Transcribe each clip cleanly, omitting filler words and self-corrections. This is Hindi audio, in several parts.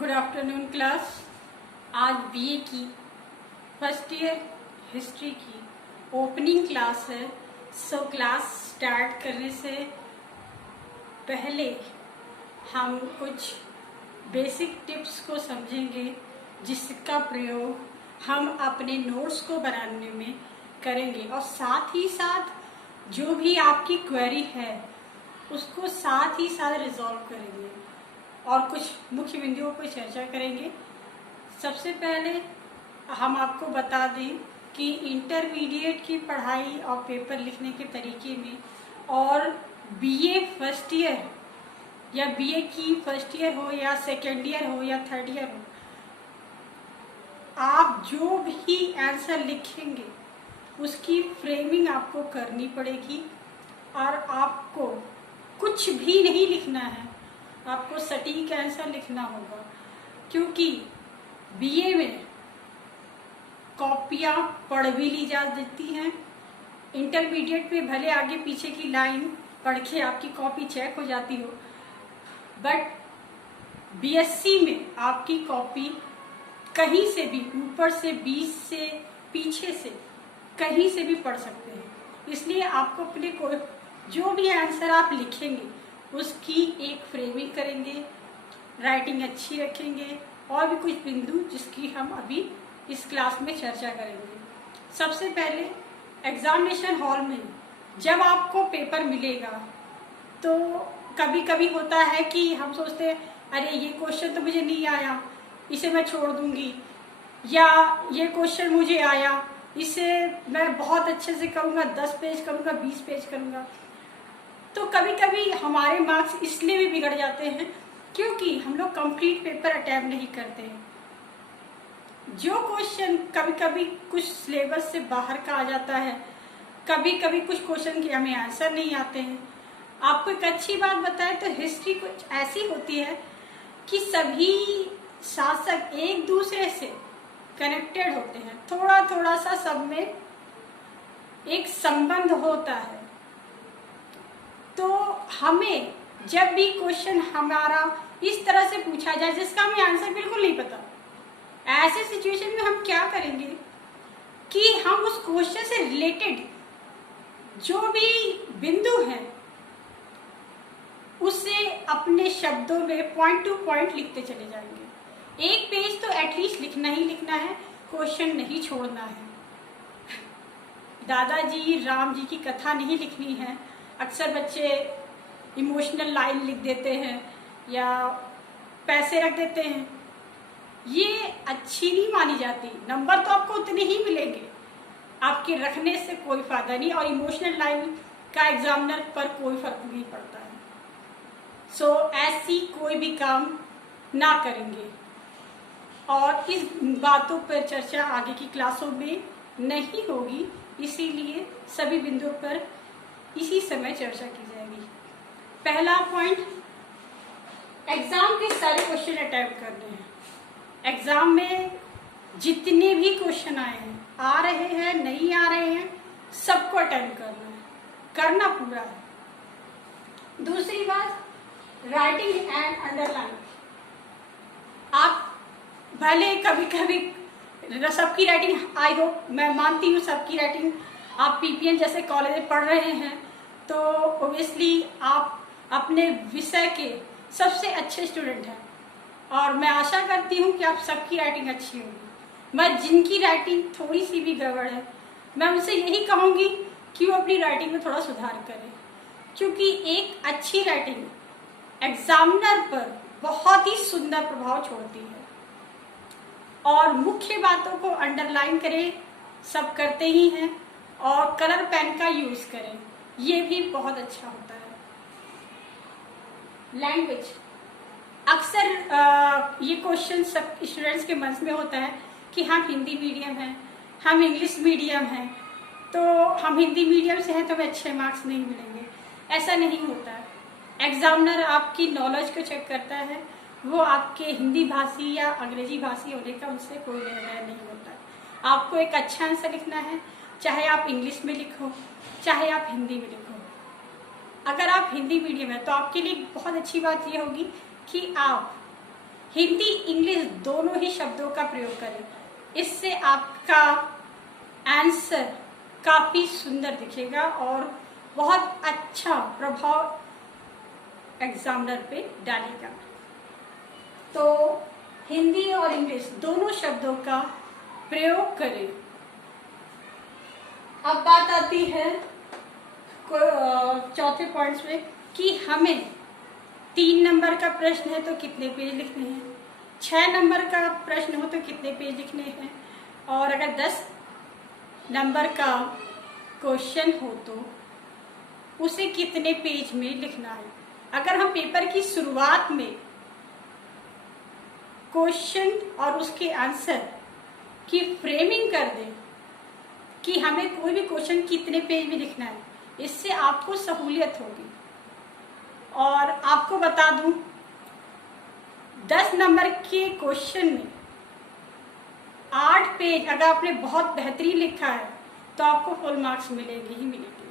Good afternoon class. आज बीए की फर्स्ट ईयर हिस्ट्री की ओपनिंग क्लास है। क्लास स्टार्ट करने से पहले हम कुछ बेसिक टिप्स को समझेंगे जिसका प्रयोग हम अपने नोट्स को बनाने में करेंगे और साथ ही साथ जो भी आपकी क्वेरी है उसको साथ ही साथ रिजॉल्व करेंगे और कुछ मुख्य बिंदुओं पर चर्चा करेंगे। सबसे पहले हम आपको बता दें कि इंटरमीडिएट की पढ़ाई और पेपर लिखने के तरीके में और बीए फर्स्ट ईयर या बीए की फर्स्ट ईयर हो या सेकेंड ईयर हो या थर्ड ईयर हो, आप जो भी आंसर लिखेंगे उसकी फ्रेमिंग आपको करनी पड़ेगी और आपको कुछ भी नहीं लिखना है, आपको सटीक आंसर लिखना होगा। क्योंकि बीए में कॉपियाँ पढ़ भी ली जा देती हैं, इंटरमीडिएट में भले आगे पीछे की लाइन पढ़ के आपकी कॉपी चेक हो जाती हो, बट बीएससी में आपकी कॉपी कहीं से भी ऊपर से 20 से पीछे से कहीं से भी पढ़ सकते हैं। इसलिए आपको अपने को जो भी आंसर आप लिखेंगे उसकी एक फ्रेमिंग करेंगे, राइटिंग अच्छी रखेंगे और भी कुछ बिंदु जिसकी हम अभी इस क्लास में चर्चा करेंगे। सबसे पहले एग्जामिनेशन हॉल में जब आपको पेपर मिलेगा तो कभी कभी होता है कि हम सोचते हैं अरे ये क्वेश्चन तो मुझे नहीं आया, इसे मैं छोड़ दूंगी, या ये क्वेश्चन मुझे आया, इसे मैं बहुत अच्छे से करूँगा, 10 पेज करूँगा, 20 पेज करूँगा। तो कभी कभी हमारे मार्क्स इसलिए भी बिगड़ जाते हैं क्योंकि हम लोग कंप्लीट पेपर अटेम्प्ट नहीं करते हैं। जो क्वेश्चन कभी कभी कुछ सिलेबस से बाहर का आ जाता है, कभी कभी कुछ क्वेश्चन के हमें आंसर नहीं आते हैं। आपको एक अच्छी बात बताएं तो हिस्ट्री कुछ ऐसी होती है कि सभी शासक एक दूसरे से कनेक्टेड होते हैं, थोड़ा थोड़ा सा सब में एक संबंध होता है। तो हमें जब भी क्वेश्चन हमारा इस तरह से पूछा जाए जिसका हमें आंसर बिल्कुल नहीं पता, ऐसे सिचुएशन में हम क्या करेंगे कि हम उस क्वेश्चन से रिलेटेड जो भी बिंदु है उसे अपने शब्दों में पॉइंट टू पॉइंट लिखते चले जाएंगे। एक पेज तो एटलीस्ट लिखना ही लिखना है, क्वेश्चन नहीं छोड़ना है। दादाजी राम जी की कथा नहीं लिखनी है। अक्सर बच्चे इमोशनल लाइन लिख देते हैं या पैसे रख देते हैं, ये अच्छी नहीं मानी जाती। नंबर तो आपको उतने ही मिलेंगे, आपके रखने से कोई फायदा नहीं और इमोशनल लाइन का एग्जामिनर पर कोई फर्क नहीं पड़ता है। ऐसी कोई भी काम ना करेंगे और इस बातों पर चर्चा आगे की क्लासों में नहीं होगी, इसीलिए सभी बिंदुओं पर इसी समय चर्चा की जाएगी। पहला पॉइंट, एग्जाम के सारे क्वेश्चन अटेम्प्ट करने हैं। एग्जाम में जितने भी क्वेश्चन आए हैं, आ रहे हैं नहीं आ रहे हैं, सबको अटेम्प्ट करना है, करना पूरा है। दूसरी बात, राइटिंग एंड अंडरलाइन। आप भले कभी कभी सबकी राइटिंग, आई होप मैं मानती हूँ सबकी राइटिंग, आप पीपीएन जैसे कॉलेज में पढ़ रहे हैं तो ओबियसली आप अपने विषय के सबसे अच्छे स्टूडेंट हैं और मैं आशा करती हूँ कि आप सबकी राइटिंग अच्छी होगी। मैं जिनकी राइटिंग थोड़ी सी भी गड़बड़ है मैं उनसे यही कहूँगी कि वो अपनी राइटिंग में थोड़ा सुधार करें, क्योंकि एक अच्छी राइटिंग एग्जामिनर पर बहुत ही सुंदर प्रभाव छोड़ती है। और मुख्य बातों को अंडरलाइन करें, सब करते ही हैं, और कलर पेन का यूज करें, ये भी बहुत अच्छा होता है। लैंग्वेज, अक्सर ये क्वेश्चन सब स्टूडेंट्स के मन में होता है कि हम हिंदी मीडियम हैं, हम इंग्लिश मीडियम हैं, तो हम हिंदी मीडियम से हैं तो हमें अच्छे मार्क्स नहीं मिलेंगे। ऐसा नहीं होता है। एग्जामिनर आपकी नॉलेज को चेक करता है, वो आपके हिंदी भाषी या अंग्रेजी भाषी होने का उनसे कोई लेना नहीं होता है। आपको एक अच्छा आंसर लिखना है, चाहे आप इंग्लिश में लिखो चाहे आप हिंदी में लिखो। अगर आप हिंदी मीडियम है तो आपके लिए बहुत अच्छी बात यह होगी कि आप हिंदी इंग्लिश दोनों ही शब्दों का प्रयोग करें। इससे आपका आंसर काफी सुंदर दिखेगा और बहुत अच्छा प्रभाव एग्जामिनर पे डालेगा। तो हिंदी और इंग्लिश दोनों शब्दों का प्रयोग करें। अब बात आती है चौथे पॉइंट्स में कि हमें 3 नंबर का प्रश्न है तो कितने पेज लिखने हैं, 6 नंबर का प्रश्न हो तो कितने पेज लिखने हैं, और अगर 10 नंबर का क्वेश्चन हो तो उसे कितने पेज में लिखना है। अगर हम पेपर की शुरुआत में क्वेश्चन और उसके आंसर की फ्रेमिंग कर दें कि हमें कोई भी क्वेश्चन कितने पेज में लिखना है, इससे आपको सहूलियत होगी। और आपको बता दूं 10 नंबर के क्वेश्चन में 8 पेज अगर आपने बहुत बेहतरीन लिखा है तो आपको फुल मार्क्स मिलेंगे ही मिलेंगे।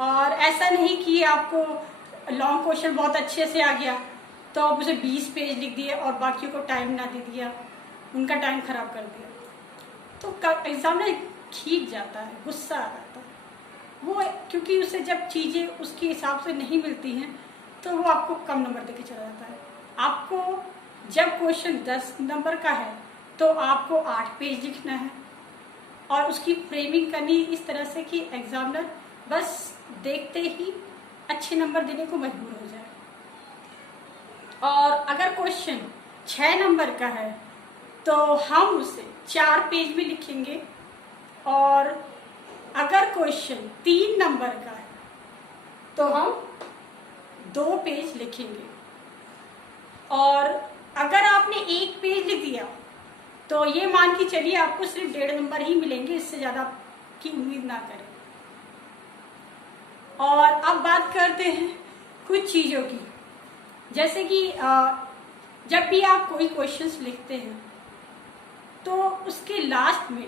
और ऐसा नहीं कि आपको लॉन्ग क्वेश्चन बहुत अच्छे से आ गया तो आप उसे 20 पेज लिख दिए और बाकियों को टाइम ना दे दिया, उनका टाइम खराब कर दिया, तो एग्जाम में खींच जाता है, गुस्सा आ जाता है वो, क्योंकि उसे जब चीज़ें उसके हिसाब से नहीं मिलती हैं तो वो आपको कम नंबर देके चला जाता है। आपको जब क्वेश्चन 10 नंबर का है तो आपको 8 पेज लिखना है और उसकी फ्रेमिंग करनी इस तरह से कि एग्जामिनर बस देखते ही अच्छे नंबर देने को मजबूर हो जाए। और अगर क्वेश्चन 6 नंबर का है तो हम उसे 4 पेज में लिखेंगे, और अगर क्वेश्चन 3 नंबर का है तो हम 2 पेज लिखेंगे। और अगर आपने 1 पेज लिख दिया तो ये मान के चलिए आपको सिर्फ 1.5 नंबर ही मिलेंगे, इससे ज्यादा की उम्मीद ना करें। और अब बात करते हैं कुछ चीजों की, जैसे कि जब भी आप कोई क्वेश्चंस लिखते हैं तो उसके लास्ट में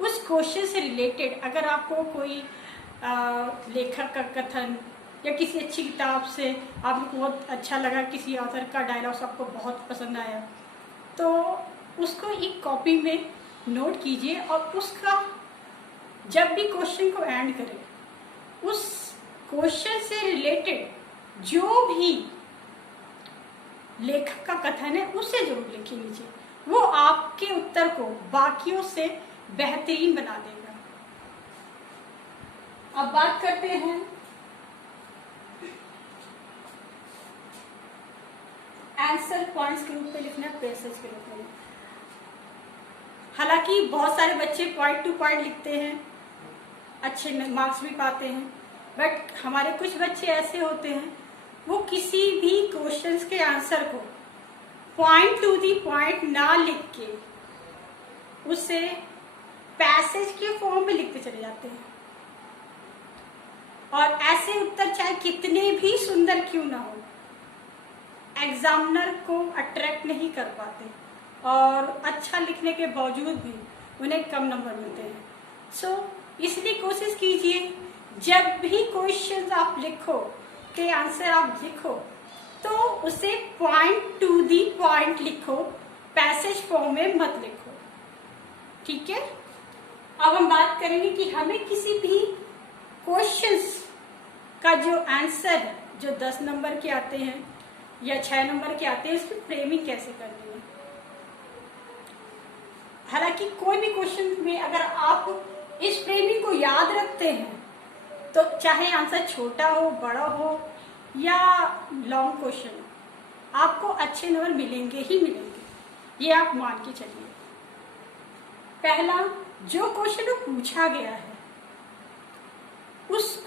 उस क्वेश्चन से रिलेटेड अगर आपको कोई लेखक का कथन या किसी अच्छी किताब से आपको बहुत अच्छा लगा, किसी ऑथर का डायलॉग्स आपको बहुत पसंद आया, तो उसको एक कॉपी में नोट कीजिए और उसका जब भी क्वेश्चन को एंड करें उस क्वेश्चन से रिलेटेड जो भी लेखक का कथन है उसे जरूर लिखिए नीचे, वो आपके उत्तर को बाकियों से बेहतरीन बना देगा। अब बात करते हैं आंसर पॉइंट्स के रूप में लिखना, पैसेज के रूप में। हालांकि बहुत सारे बच्चे पॉइंट टू पॉइंट लिखते हैं, अच्छे मार्क्स भी पाते हैं, बट हमारे कुछ बच्चे ऐसे होते हैं वो किसी भी क्वेश्चंस के आंसर को पॉइंट टू दी पॉइंट ना लिख के उसे पैसेज के फॉर्म में लिखते चले जाते हैं, और ऐसे उत्तर चाहे कितने भी सुंदर क्यों ना हो एग्जामिनर को अट्रैक्ट नहीं कर पाते और अच्छा लिखने के बावजूद भी उन्हें कम नंबर मिलते हैं। सो इसलिए कोशिश कीजिए जब भी क्वेश्चन आप लिखो के आंसर आप लिखो तो उसे पॉइंट टू दी पॉइंट लिखो, पैसेज फॉर्म में मत लिखो, ठीक है। अब हम बात करेंगे कि हमें किसी भी क्वेश्चंस का जो आंसर है जो 10 नंबर के आते हैं या 6 नंबर के आते हैं उसकी फ्रेमिंग कैसे करनी है। हालांकि कोई भी क्वेश्चन में अगर आप इस फ्रेमिंग को याद रखते हैं तो चाहे आंसर छोटा हो, बड़ा हो या लॉन्ग क्वेश्चन, आपको अच्छे नंबर मिलेंगे ही मिलेंगे, ये आप मान के चलिए। पहला, जो क्वेश्चन पूछा गया है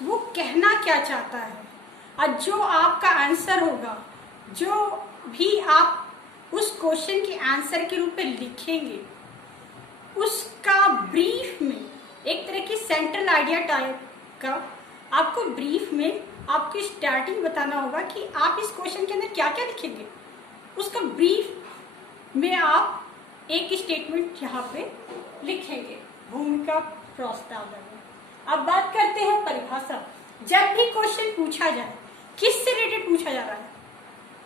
वो कहना क्या चाहता है, और जो आपका आंसर होगा, जो भी आप उस क्वेश्चन के आंसर के रूप में लिखेंगे, उसका ब्रीफ में एक तरह की सेंट्रल आइडिया टाइप का आपको ब्रीफ में आपकी स्टार्टिंग बताना होगा कि आप इस क्वेश्चन के अंदर क्या क्या लिखेंगे। उसका ब्रीफ में आप एक स्टेटमेंट यहाँ पे लिखेंगे, भूमिका प्रस्ताव में। अब बात करते हैं परिभाषा। जब भी क्वेश्चन पूछा जाए, किससे रिलेटेड पूछा जा रहा है,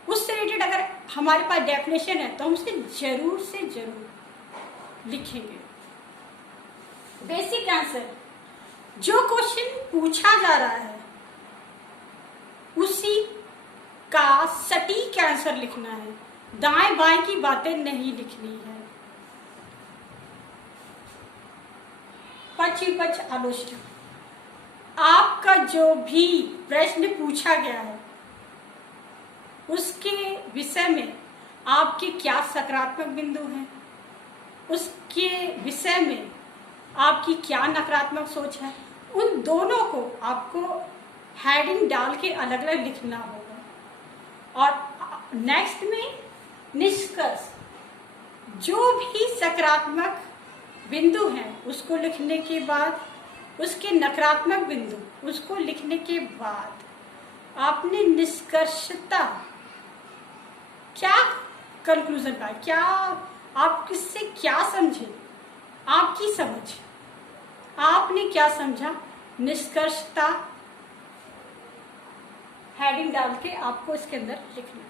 उससे रिलेटेड अगर हमारे पास डेफिनेशन है तो हम उसे जरूर से जरूर लिखेंगे। बेसिक आंसर, जो क्वेश्चन पूछा जा रहा है उसी का सटीक आंसर लिखना है, दाएं बाएं की बातें नहीं लिखनी है। पच आलोचना, आपका जो भी प्रश्न पूछा गया है उसके विषय में आपके क्या सकारात्मक बिंदु हैं, उसके विषय में आपकी क्या नकारात्मक सोच है, उन दोनों को आपको हेडिंग डाल के अलग अलग लिखना होगा। और नेक्स्ट में निष्कर्ष, जो भी सकारात्मक बिंदु हैं उसको लिखने के बाद, उसके नकारात्मक बिंदु उसको लिखने के बाद आपने निष्कर्षता क्या कंक्लूजन पाया, क्या आप किससे क्या समझे, आपकी समझ, आपने क्या समझा, निष्कर्षता हेडिंग डाल के आपको इसके अंदर लिखना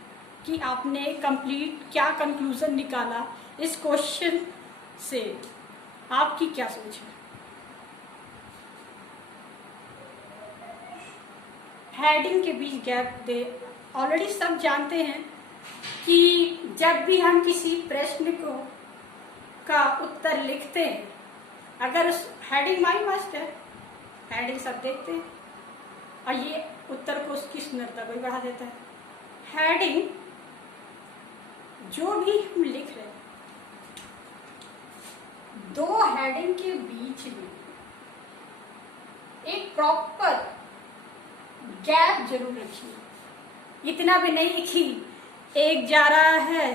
कि आपने कंप्लीट क्या कंक्लूजन निकाला इस क्वेश्चन से, आपकी क्या सोच है। हेडिंग के बीच गैप दे। ऑलरेडी सब जानते हैं कि जब भी हम किसी प्रश्न को का उत्तर लिखते हैं, अगर उस हेडिंग माई मस्ट है, हेडिंग सब देखते हैं और ये उत्तर को उसकी सुंदरता को भी बढ़ा देता है। हेडिंग जो भी हम लिख रहे हैं, दो हेडिंग के बीच में एक प्रॉपर गैप जरूर रखिए। इतना भी नहीं कि एक जा रहा है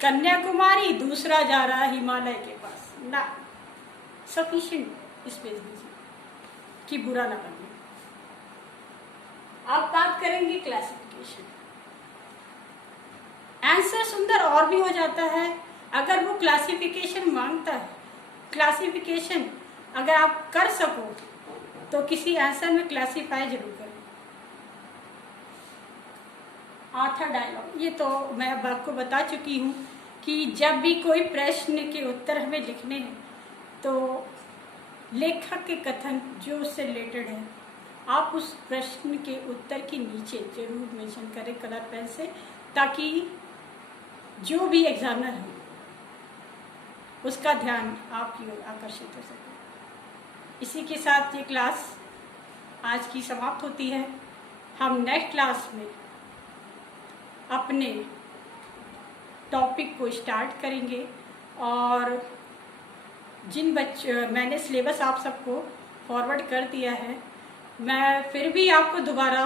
कन्याकुमारी, दूसरा जा रहा है हिमालय के पास, ना, सफिशिएंट स्पेस दीजिए कि बुरा ना लगे। अब बात करेंगे क्लासिफिकेशन। आंसर सुंदर और भी हो जाता है अगर वो क्लासिफिकेशन मांगता है। क्लासिफिकेशन अगर आप कर सको तो किसी आंसर में क्लासिफाई जरूर करें। आथर डायलॉग, ये तो मैं अब आपको बता चुकी हूँ कि जब भी कोई प्रश्न के उत्तर हमें लिखने हैं तो लेखक के कथन जो उससे रिलेटेड है, आप उस प्रश्न के उत्तर के नीचे जरूर मेंशन करें कलर पेन से, ताकि जो भी एग्जामिनर है उसका ध्यान आपकी ओर आकर्षित हो सके। इसी के साथ ये क्लास आज की समाप्त होती है। हम नेक्स्ट क्लास में अपने टॉपिक को स्टार्ट करेंगे और मैंने सिलेबस आप सबको फॉरवर्ड कर दिया है, मैं फिर भी आपको दोबारा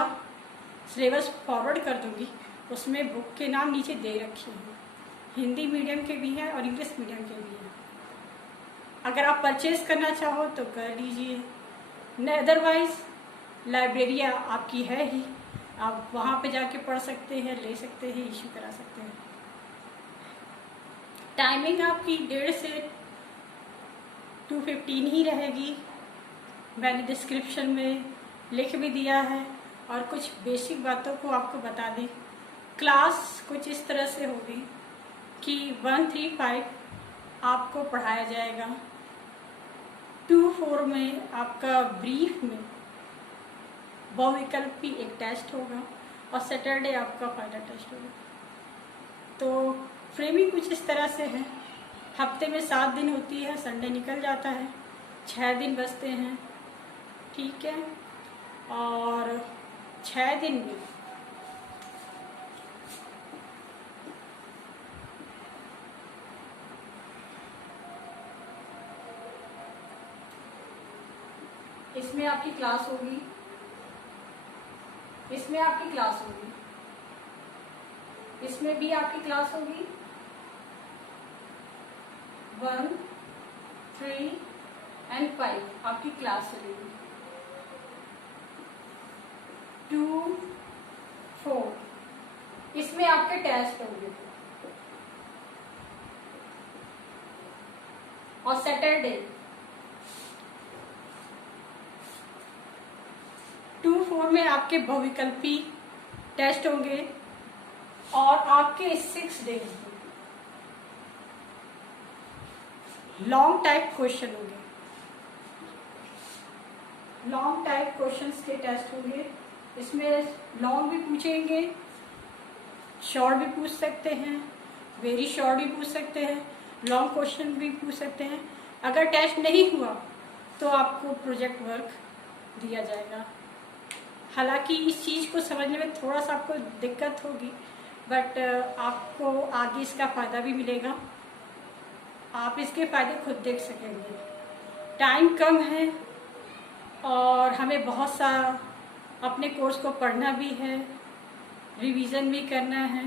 सिलेबस फॉरवर्ड कर दूंगी। उसमें बुक के नाम नीचे दे रखे हैं, हिंदी मीडियम के भी हैं और इंग्लिश मीडियम के भी हैं। अगर आप परचेज करना चाहो तो कर लीजिए, न अदरवाइज लाइब्रेरी आपकी है ही, आप वहाँ पे जाके पढ़ सकते हैं, ले सकते हैं, इशू करा सकते हैं। टाइमिंग आपकी 1:30 से 2:15 ही रहेगी। मैंने डिस्क्रिप्शन में लिख भी दिया है और कुछ बेसिक बातों को आपको बता दी। क्लास कुछ इस तरह से होगी कि 135 आपको पढ़ाया जाएगा, 24 में आपका ब्रीफ में बहुविकल्पी एक टेस्ट होगा और सैटरडे आपका फाइनल टेस्ट होगा। तो फ्रेमिंग कुछ इस तरह से है। हफ्ते में 7 दिन होती है, संडे निकल जाता है, 6 दिन बचते हैं, ठीक है। और 6 दिन में इसमें आपकी क्लास होगी, इसमें आपकी क्लास होगी, इसमें भी आपकी क्लास होगी। 1, 3 और 5 आपकी क्लास चलेगी। 2, 4 इसमें आपके टेस्ट होंगे और सैटरडे 2, 4 में आपके बहुविकल्पी टेस्ट होंगे और आपके 6 डेज में लॉन्ग टाइप क्वेश्चन होंगे, लॉन्ग टाइप क्वेश्चंस के टेस्ट होंगे। इसमें लॉन्ग भी पूछेंगे, शॉर्ट भी पूछ सकते हैं, वेरी शॉर्ट भी पूछ सकते हैं, लॉन्ग क्वेश्चन भी पूछ सकते हैं। अगर टेस्ट नहीं हुआ तो आपको प्रोजेक्ट वर्क दिया जाएगा। हालांकि इस चीज़ को समझने में थोड़ा सा आपको दिक्कत होगी, बट आपको आगे इसका फ़ायदा भी मिलेगा, आप इसके फ़ायदे खुद देख सकेंगे। टाइम कम है और हमें बहुत सा अपने कोर्स को पढ़ना भी है, रिवीजन भी करना है,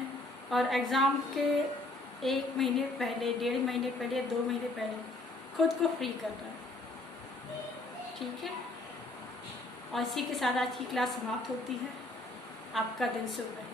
और एग्ज़ाम के 1 महीने पहले, 1.5 महीने पहले, 2 महीने पहले खुद को फ्री करना है। ठीक है, और इसी के साथ आज की क्लास समाप्त होती है। आपका दिन शुभ रहे।